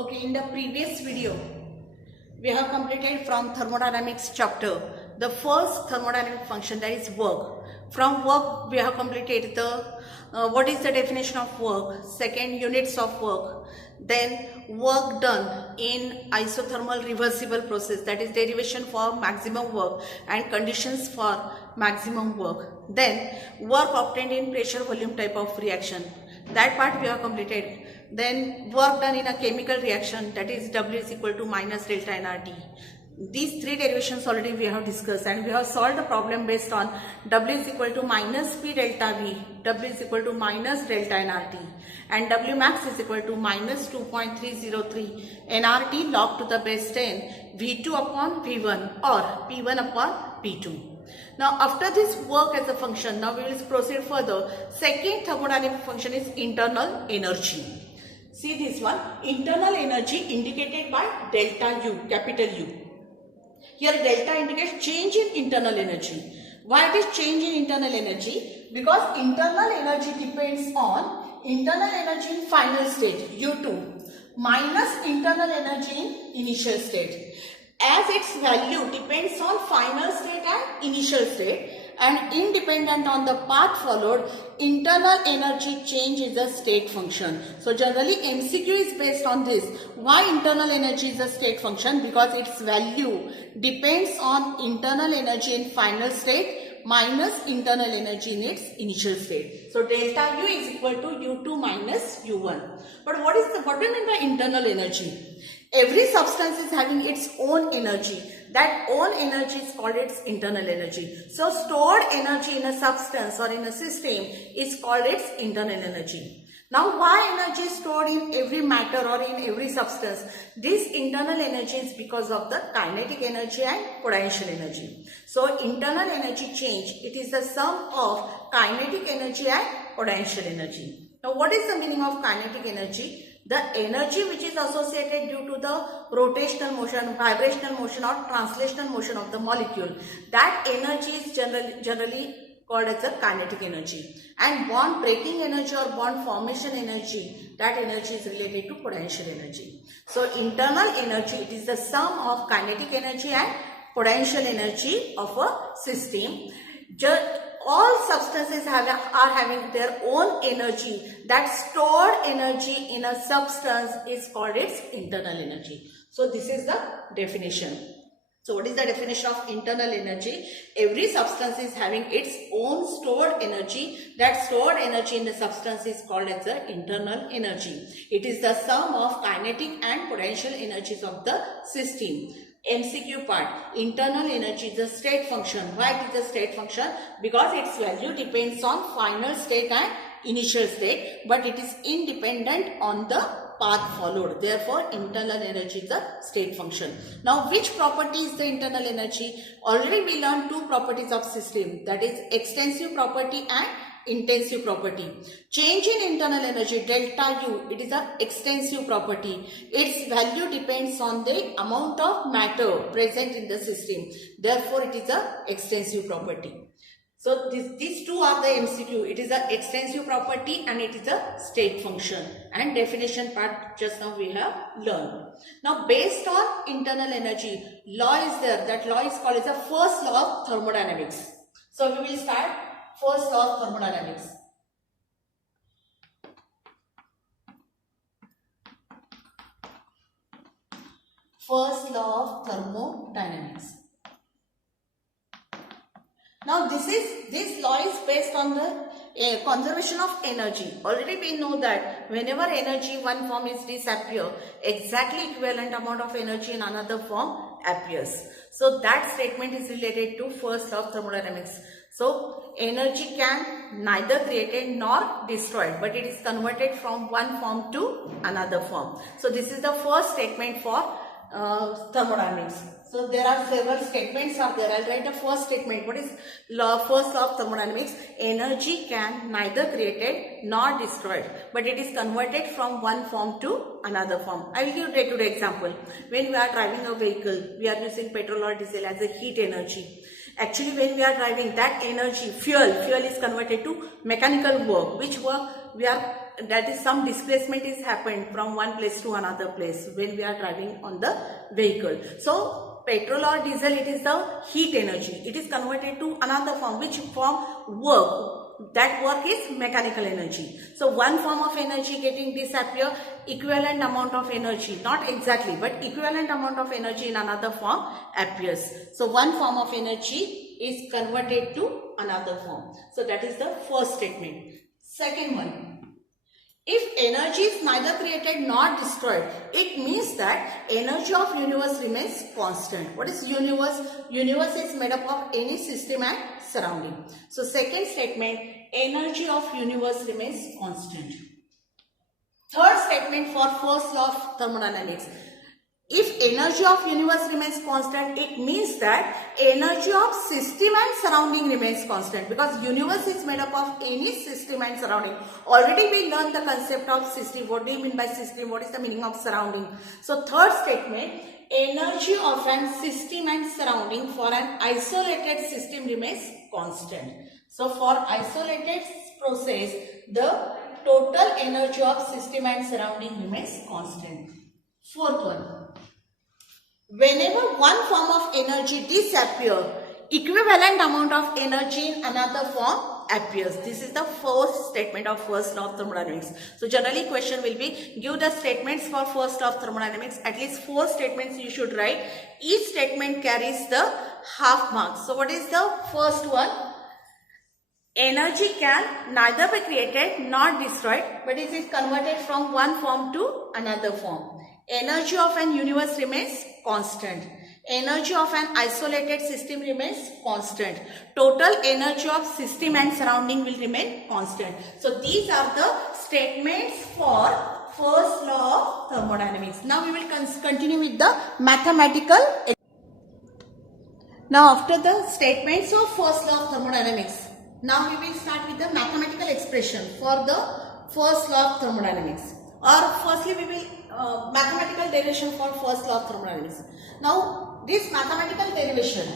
Okay, in the previous video, we have completed from thermodynamics chapter the first thermodynamic function, that is work. From work, we have completed the what is the definition of work, second units of work, then work done in isothermal reversible process, that is derivation for maximum work and conditions for maximum work, then work obtained in pressure volume type of reaction. That part we have completed. Then work done in a chemical reaction, that is W is equal to minus delta nRT. These three derivations already we have discussed, and we have solved the problem based on W is equal to minus P delta V, W is equal to minus delta nRT, and W max is equal to minus 2.303 nRT log to the base 10 V2 upon V1 or P1 upon P2. Now after this work as a function, now we will proceed further. Second thermodynamic function is internal energy. See this one, internal energy indicated by delta U, capital U. Here delta indicates change in internal energy. Why it is change in internal energy? Because internal energy depends on internal energy in final state, U2, minus internal energy in initial state. As its value depends on final state and initial state and independent on the path followed, internal energy change is a state function. So generally MCQ is based on this. Why internal energy is a state function? Because its value depends on internal energy in final state minus internal energy in its initial state. So delta U is equal to U2 minus U1. But what do you mean by internal energy? Every substance is having its own energy. That own energy is called its internal energy. So stored energy in a substance or in a system is called its internal energy. Now why energy is stored in every matter or in every substance? This internal energy is because of the kinetic energy and potential energy. So internal energy change, it is the sum of kinetic energy and potential energy. Now what is the meaning of kinetic energy? The energy which is associated due to the rotational motion, vibrational motion or translational motion of the molecule, that energy is generally called as a kinetic energy. And bond breaking energy or bond formation energy, that energy is related to potential energy. So internal energy, it is the sum of kinetic energy and potential energy of a system. All substances are having their own energy. That stored energy in a substance is called its internal energy. So this is the definition. So what is the definition of internal energy? Every substance is having its own stored energy. That stored energy in the substance is called as the internal energy. It is the sum of kinetic and potential energies of the system. MCQ part, internal energy is a state function. Why it is a state function? Because its value depends on final state and initial state, but it is independent on the path followed. Therefore, internal energy is a state function. Now, which property is the internal energy? Already we learned two properties of system, that is extensive property and intensive property. Change in internal energy, delta U, it is a extensive property. Its value depends on the amount of matter present in the system. Therefore, it is a extensive property. So these two are the MCQ. It is a extensive property and it is a state function. And definition part just now we have learned. Now based on internal energy, law is there. That law is called as the first law of thermodynamics. So we will start first law of thermodynamics. First law of thermodynamics. Now this law is based on the conservation of energy. Already we know that whenever energy in one form is disappear, exactly equivalent amount of energy in another form appears. So that statement is related to first law of thermodynamics. So energy can neither created nor destroyed, but it is converted from one form to another form. So this is the first statement for thermodynamics. So there are several statements are there. I'll write the first statement. What is first law of thermodynamics? Energy can neither created nor destroyed, but it is converted from one form to another form. I will give day-to-day example. When we are driving a vehicle, we are using petrol or diesel as a heat energy. Actually, when we are driving, that energy, fuel is converted to mechanical work. Which work we are, that is some displacement is happened from one place to another place when we are driving on the vehicle. So petrol or diesel, it is the heat energy. It is converted to another form. Which form? Work. That work is mechanical energy. So one form of energy getting disappear, equivalent amount of energy, not exactly, but equivalent amount of energy in another form appears. So one form of energy is converted to another form. So that is the first statement. Second one. If energy is neither created nor destroyed, it means that energy of universe remains constant. What is universe? Universe is made up of any system and surrounding. So second statement, energy of universe remains constant. Third statement for first law of thermodynamics. If energy of universe remains constant, it means that energy of system and surrounding remains constant, because universe is made up of any system and surrounding. Already we learned the concept of system. What do you mean by system? What is the meaning of surrounding? So third statement, energy of an system and surrounding for an isolated system remains constant. So for isolated process, the total energy of system and surrounding remains constant. Fourth one. Whenever one form of energy disappears, equivalent amount of energy in another form appears. This is the first statement of first law of thermodynamics. So generally question will be, give the statements for first law of thermodynamics. At least 4 statements you should write. Each statement carries the half marks. So what is the first one? Energy can neither be created nor destroyed, but it is converted from one form to another form. Energy of an universe remains constant. Energy of an isolated system remains constant. Total energy of system and surrounding will remain constant. So these are the statements for first law of thermodynamics. Now we will continue with the mathematical. Now after the statements of first law of thermodynamics, now we will start with the mathematical expression for the first law of thermodynamics. Or firstly we will mathematical derivation for first law of thermodynamics. Now this mathematical derivation,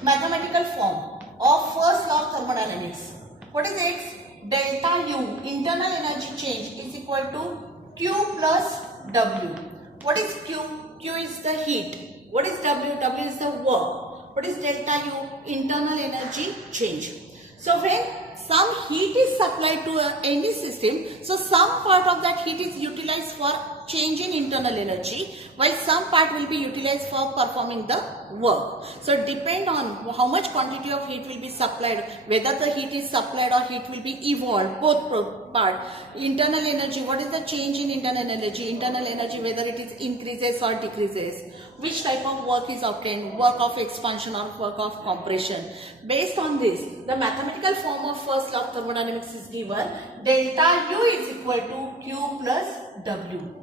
mathematical form of first law of thermodynamics, what is it? Delta U, internal energy change, is equal to Q plus W. What is Q? Q is the heat. What is W? W is the work. What is delta U? Internal energy change. So when some heat is supplied to any system, so some part of that heat is utilized for change in internal energy, while some part will be utilized for performing the work. So depend on how much quantity of heat will be supplied, whether the heat is supplied or heat will be evolved, both part. Internal energy, what is the change in internal energy? Internal energy, whether it is increases or decreases. Which type of work is obtained? Work of expansion or work of compression. Based on this, the mathematical form of first law of thermodynamics is given. Delta U is equal to Q plus W.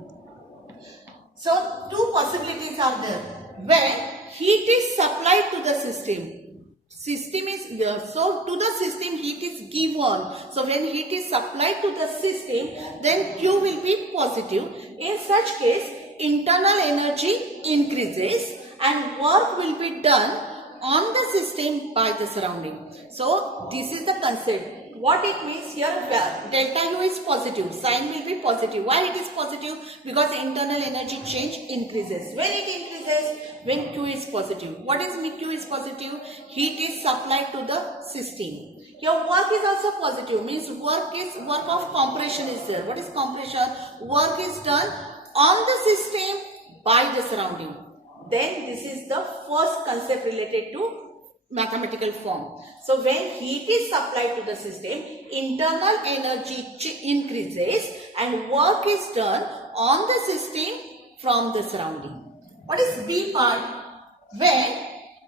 So two possibilities are there. When heat is supplied to the system, so to the system heat is given. So when heat is supplied to the system, then Q will be positive. In such case, internal energy increases and work will be done on the system by the surrounding. So this is the concept. What it means here, delta U is positive, sign will be positive. Why it is positive? Because internal energy change increases. When it increases, when Q is positive. What is Q is positive? Heat is supplied to the system. Your work is also positive, means work of compression is there. What is compression? Work is done on the system by the surrounding. Then this is the first concept related to mathematical form. So when heat is supplied to the system, internal energy increases and work is done on the system from the surrounding. What is B part? When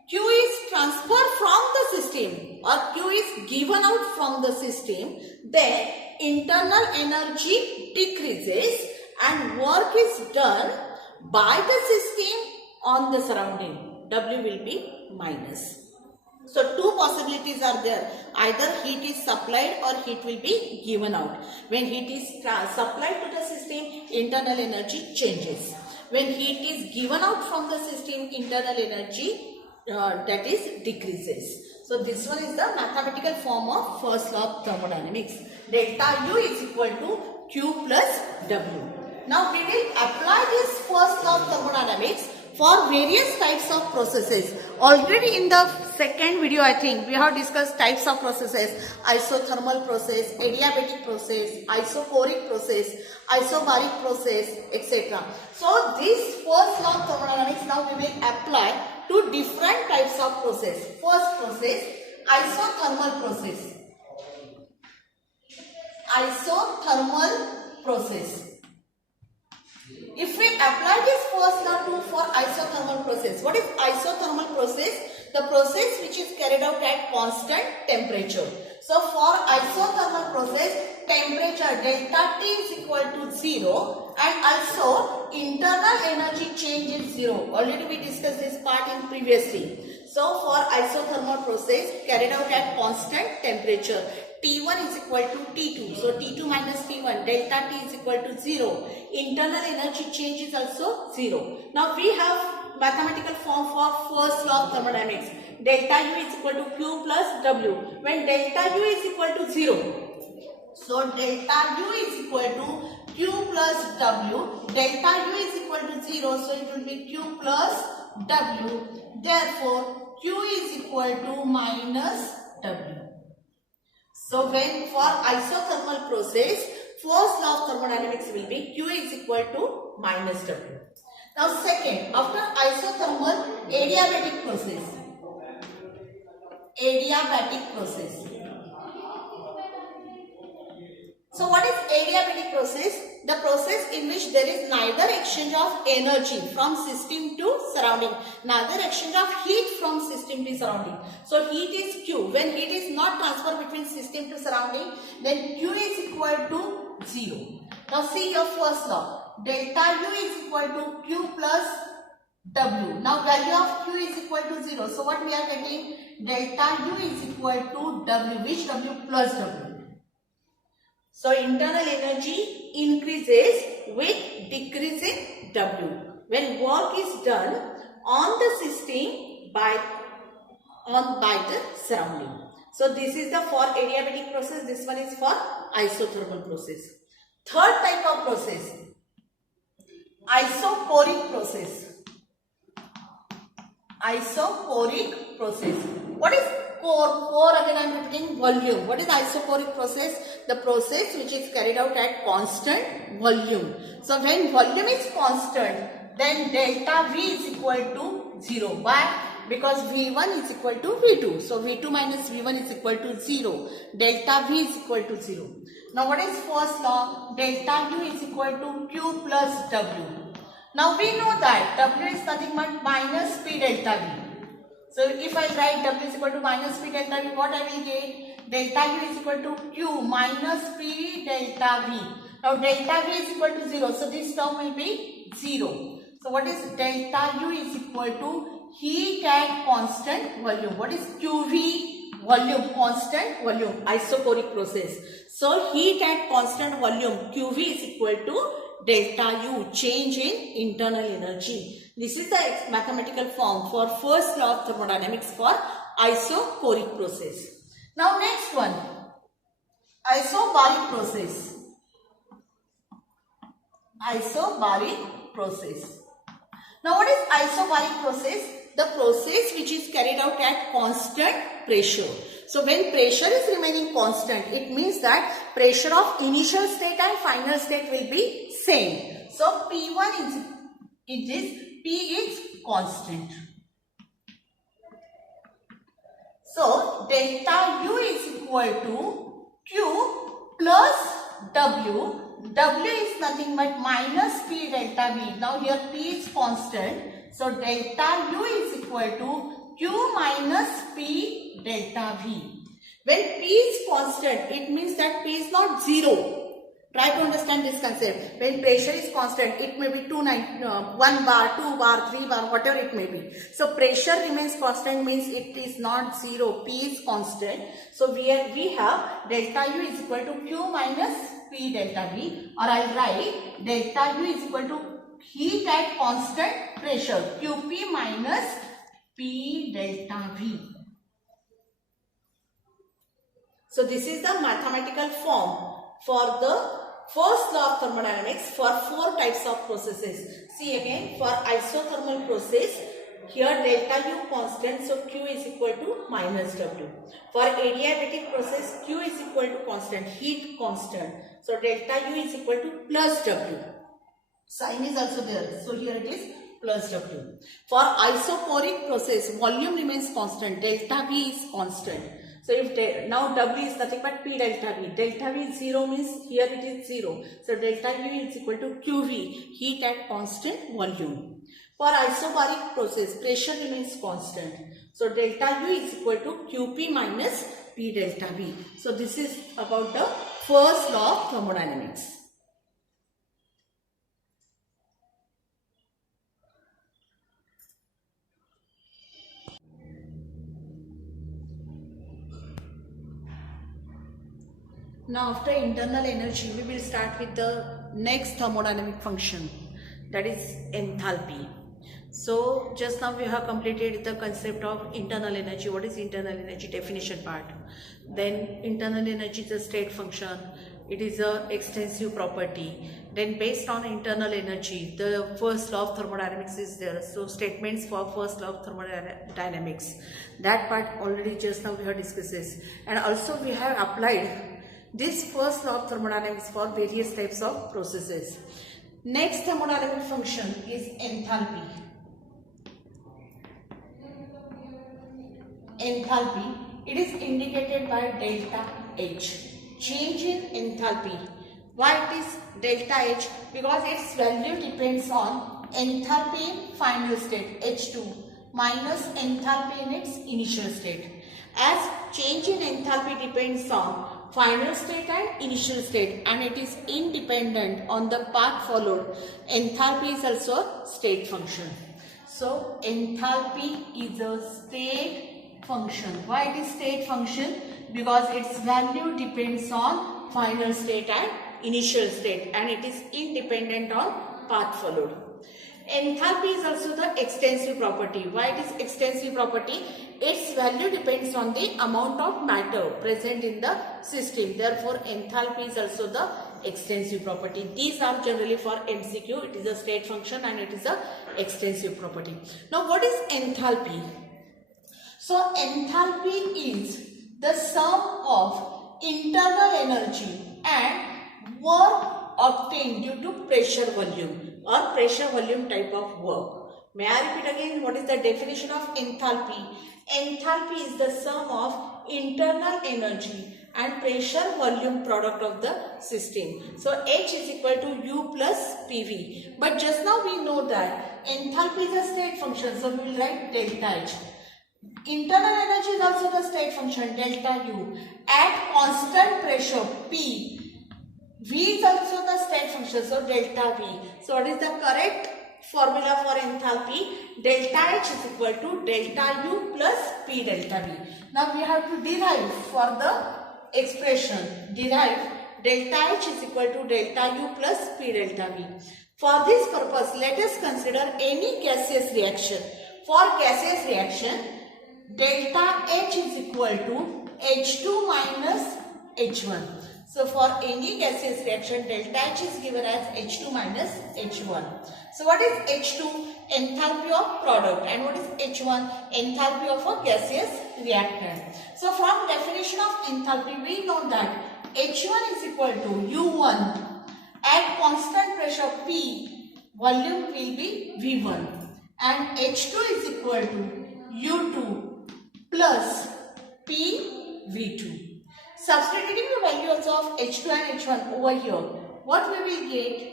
Q is transferred from the system or Q is given out from the system, then internal energy decreases and work is done by the system on the surrounding. W will be minus. So two possibilities are there. Either heat is supplied or heat will be given out. When heat is supplied to the system, internal energy changes. When heat is given out from the system, internal energy that is decreases. So this one is the mathematical form of first law of thermodynamics. Delta U is equal to Q plus W. Now we will apply this first law of thermodynamics for various types of processes. Already in the second video, I think, we have discussed types of processes: isothermal process, adiabatic process, isobaric process, isobaric process, etc. So this first law of thermodynamics now we will apply to different types of process. First process, isothermal process. Isothermal process. If we apply this first law for isothermal process, what is isothermal process? The process which is carried out at constant temperature. So for isothermal process, temperature delta T is equal to 0 and also internal energy change is 0. Already we discussed this part in previously. So for isothermal process carried out at constant temperature, T1 is equal to T2. So T2 minus T1, delta T is equal to 0. Internal energy change is also 0. Now we have mathematical form for first law of thermodynamics. Delta U is equal to Q plus W. When delta U is equal to 0, so delta U is equal to Q plus W. Delta U is equal to 0, so it will be Q plus W. Therefore, Q is equal to minus W. So when for isothermal process, first law of thermodynamics will be Q is equal to minus W. Now second, after isothermal, adiabatic process. Adiabatic process. So what is adiabatic process? The process in which there is neither exchange of energy from system to surrounding, neither exchange of heat from system to surrounding. So heat is Q. When heat is not transferred between system to surrounding, then Q is equal to 0. Now see your first law. Delta U is equal to Q plus W. Now value of Q is equal to 0. So what we are getting? Delta U is equal to W. Which W? Plus W. So internal energy increases with decreasing W. When work is done on the system by the surrounding. So this is the for adiabatic process. This one is for isothermal process. Third type of process, isobaric process. Isobaric process. What is core? Core again I am repeating, volume. What is isobaric process? The process which is carried out at constant volume. So when volume is constant, then delta V is equal to 0. Why? Because V1 is equal to V2. So V2 minus V1 is equal to 0. Delta V is equal to 0. Now what is first law? Delta U is equal to Q plus W. Now we know that W is nothing but minus P delta V. So if I write W is equal to minus P delta V, what I will get? Delta U is equal to Q minus P delta V. Now delta V is equal to 0. So this term will be 0. So what is delta U is equal to heat at constant volume. What is QV? Volume, constant volume, isobaric process. So heat at constant volume, QV is equal to delta U, change in internal energy. This is the mathematical form for first law of thermodynamics for isobaric process. Now next one, isobaric process. Isobaric process. Now what is isobaric process? The process which is carried out at constant pressure. So when pressure is remaining constant, it means that pressure of initial state and final state will be same. So P1 P is constant. So delta U is equal to Q plus W. W is nothing but minus P delta V. Now here P is constant. So delta U is equal to Q minus P delta V. When P is constant, it means that P is not 0. Try to understand this concept. When pressure is constant, it may be 1 bar, 2 bar, 3 bar, whatever it may be. So pressure remains constant means it is not 0. P is constant. So we have delta U is equal to Q minus P delta V, or I will write delta U is equal to heat at constant pressure, QP minus P delta V. So this is the mathematical form for the first law of thermodynamics for 4 types of processes. See again, for isothermal process, here delta U constant, so Q is equal to minus W. For adiabatic process, Q is equal to constant, heat constant. So delta U is equal to plus W. Sign is also there. So here it is plus W. For isoporic process, volume remains constant, delta V is constant. So if now W is nothing but P delta V. Delta V is 0 means here it is 0. So delta U is equal to QV, heat at constant volume. For isobaric process, pressure remains constant. So delta U is equal to QP minus P delta V. So this is about the first law of thermodynamics. Now after internal energy, we will start with the next thermodynamic function, that is enthalpy. So just now we have completed the concept of internal energy. What is internal energy? Definition part. Then internal energy is a state function. It is a extensive property. Then based on internal energy, the first law of thermodynamics is there. So statements for first law of thermodynamics. That part already just now we have discussed this. And also we have applied this first law of thermodynamics for various types of processes. Next thermodynamic function is enthalpy. Enthalpy, it is indicated by delta H. Change in enthalpy. Why it is delta H? Because its value depends on enthalpy in final state H2 minus enthalpy in its initial state. As change in enthalpy depends on final state and initial state and it is independent on the path followed, enthalpy is also a state function. So enthalpy is a state function. Why it is state function? Because its value depends on final state and initial state and it is independent on path followed. Enthalpy is also the extensive property. Why it is extensive property? Its value depends on the amount of matter present in the system. Therefore, enthalpy is also the extensive property. These are generally for MCQ. It is a state function and it is a extensive property. Now, what is enthalpy? So, enthalpy is the sum of internal energy and work obtained due to pressure volume or pressure volume type of work. May I repeat again what is the definition of enthalpy? Enthalpy is the sum of internal energy and pressure volume product of the system. So H is equal to U plus PV. But just now we know that enthalpy is a state function. So we will write delta H. Internal energy is also the state function delta U. At constant pressure P. V is also the state function, so delta V. So what is the correct formula for enthalpy? Delta H is equal to delta U plus P delta V. Now we have to derive for the expression. Derive delta H is equal to delta U plus P delta V. For this purpose, let us consider any gaseous reaction. For gaseous reaction, delta H is equal to H2 minus H1. So for any gaseous reaction, delta H is given as H2 minus H1. So what is H2? Enthalpy of product. And what is H1? Enthalpy of a gaseous reactant. So from definition of enthalpy, we know that H1 is equal to U1. At constant pressure P, volume will be V1. And H2 is equal to U2 plus P V2. Substituting the values of H2 and H1 over here, what we will get?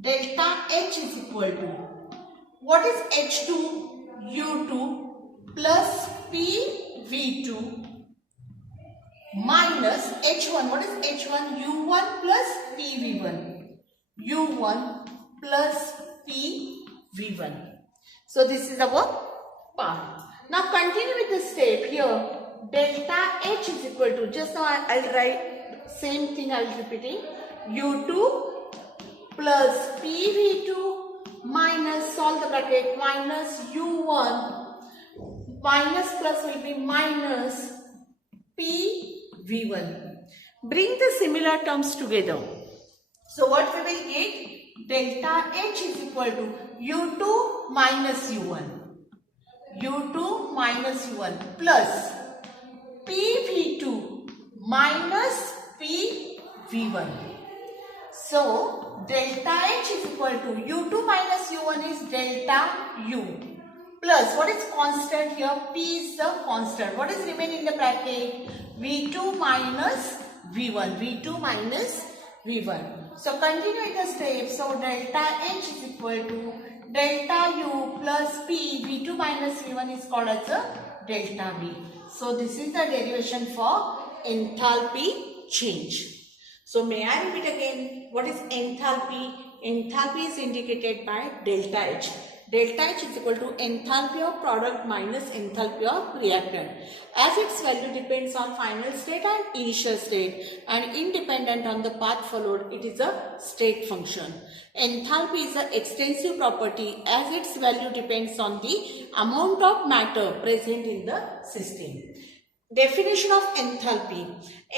Delta H is equal to, what is H2? U2 plus P V2 minus H1. What is H1? U1 plus P V1. U1 plus P V1. So this is our part. Now continue with the step here. Delta H is equal to, just now I will write same thing, I will repeating, U2 plus PV2 minus, solve the bracket, minus u1 minus plus will be minus pv1. Bring the similar terms together. So what we will get? Delta H is equal to u2 minus u1. u2 minus u1 plus pv2 minus pv1. So delta H is equal to u2 minus u1 is delta u plus what is constant here? P is the constant. What is remaining in the bracket? v2 minus v1. v2 minus v1. So continue with the step. So delta H is equal to delta u plus p. v2 minus v1 is called as a delta v. So this is the derivation for enthalpy change. So may I repeat again, what is enthalpy? Enthalpy is indicated by delta H. Delta H is equal to enthalpy of product minus enthalpy of reactant. As its value depends on final state and initial state and independent on the path followed, it is a state function. Enthalpy is an extensive property as its value depends on the amount of matter present in the system. Definition of enthalpy.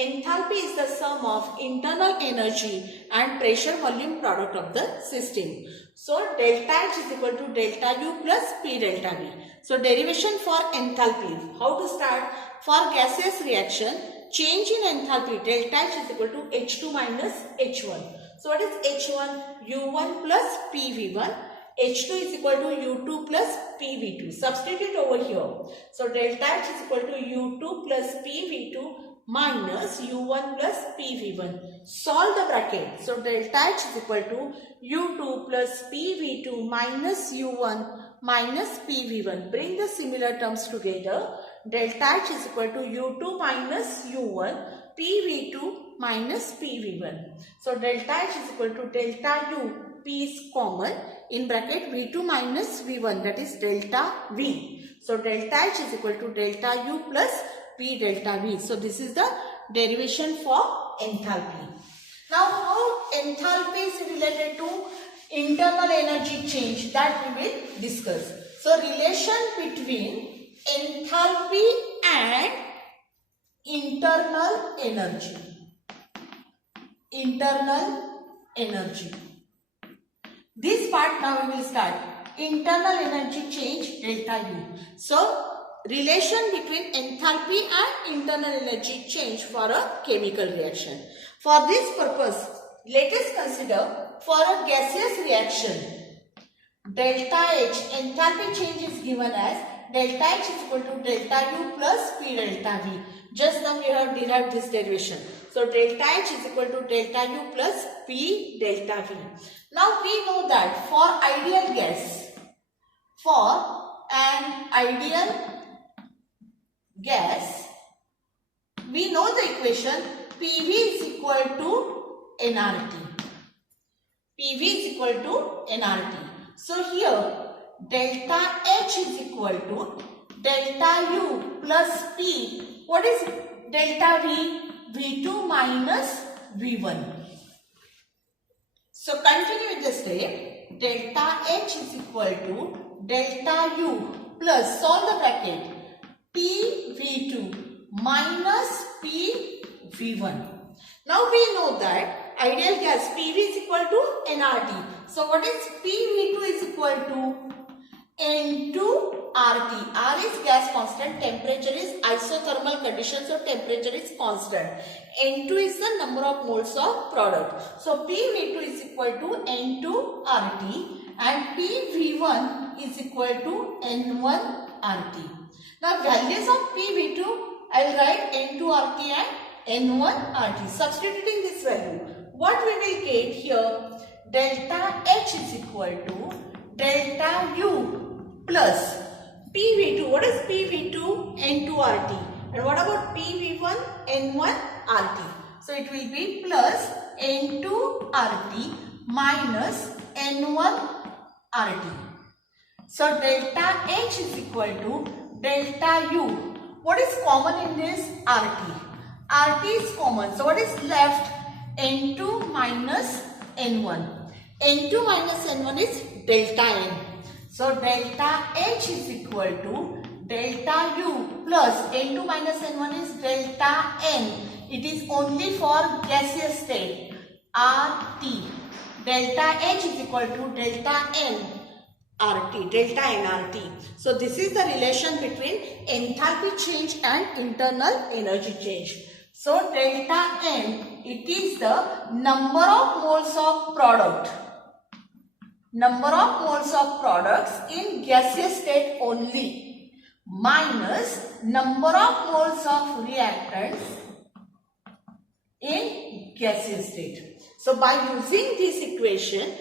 Enthalpy is the sum of internal energy and pressure volume product of the system. So delta H is equal to delta U plus P delta V. So derivation for enthalpy. How to start? For gaseous reaction, change in enthalpy delta H is equal to H2 minus H1. So what is H1? U1 plus PV1. H2 is equal to U2 plus PV2. Substitute over here. So delta H is equal to U2 plus PV2 minus U1 plus PV1. Solve the bracket. So delta H is equal to U2 plus PV2 minus U1 minus PV1. Bring the similar terms together. Delta H is equal to U2 minus U1 PV2 minus PV1. So delta H is equal to delta U. P is common, in bracket V2 minus V1, that is delta V. So delta H is equal to delta U plus P delta V. So this is the derivation for enthalpy. Now how enthalpy is related to internal energy change, that we will discuss. So relation between enthalpy and internal energy. Internal energy. This part now we will start. Internal energy change delta U. So relation between enthalpy and internal energy change for a chemical reaction. For this purpose, let us consider for a gaseous reaction, delta H, enthalpy change is given as delta H is equal to delta U plus P delta V. Just now we have derived this derivation. So delta H is equal to delta U plus P delta V. Now we know that for ideal gas, for an ideal gas, we know the equation PV is equal to nRT. PV is equal to nRT. So here delta H is equal to delta U plus P. What is delta V? V2 minus V1. So continue with the step. Delta H is equal to delta U plus, solve the bracket, PV2 minus PV1. Now we know that ideal gas PV is equal to nRT. So what is PV2 is equal to N2 RT. R is gas constant, temperature is isothermal condition, so temperature is constant. N2 is the number of moles of product. So PV2 is equal to N2 RT and PV1 is equal to N1 RT. Now values of PV2, I will write N2 RT and N1 RT. Substituting this value, what we will get here, delta H is equal to delta U plus PV2. What is PV2? N2 RT. And what about PV1? N1 RT. So it will be plus N2 RT minus N1 RT. So delta H is equal to delta U. What is common in this? RT. RT is common. So what is left? N2 minus N1. N2 minus N1 is delta n. So delta H is equal to delta U plus N2 minus N1 is delta N. It is only for gaseous state, RT. Delta H is equal to delta N RT, delta N RT. So this is the relation between enthalpy change and internal energy change. So delta N, it is the number of moles of product. Number of moles of products in gaseous state only minus number of moles of reactants in gaseous state. So by using this equation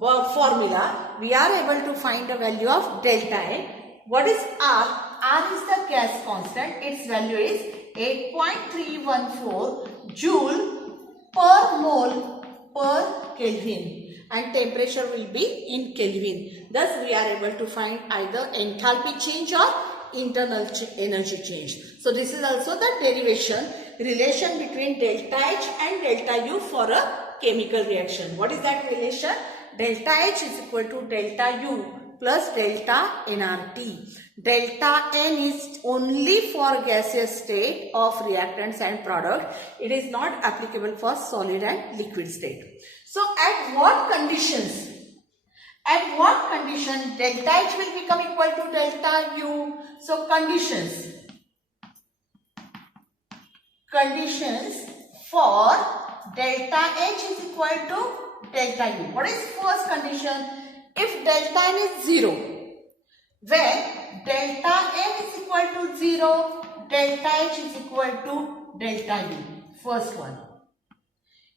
formula, we are able to find the value of delta N. What is R? R is the gas constant. Its value is 8.314 joule per mole per Kelvin. And temperature will be in Kelvin. Thus, we are able to find either enthalpy change or internal energy change. So, this is also the derivation relation between delta H and delta U for a chemical reaction. What is that relation? Delta H is equal to delta U plus delta nRT. Delta N is only for gaseous state of reactants and product. It is not applicable for solid and liquid state. So, at what conditions? At what condition delta H will become equal to delta U? So, conditions. Conditions for delta H is equal to delta U. What is first condition? If delta N is 0, when delta N is equal to 0, delta H is equal to delta U. First one.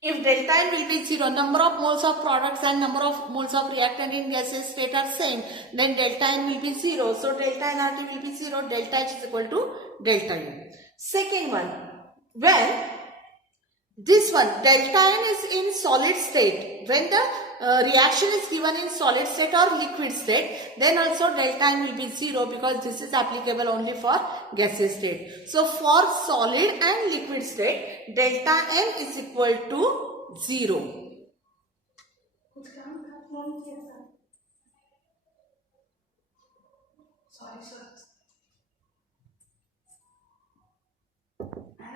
If delta N will be 0, number of moles of products and number of moles of reactant in gaseous state are same, then delta N will be 0. So, delta nRT will be 0, delta H is equal to delta U. Second one, when this one, delta N is in solid state, when the reaction is given in solid state or liquid state, then also delta N will be 0 because this is applicable only for gaseous state. So, for solid and liquid state, delta N is equal to 0. Sorry, sir.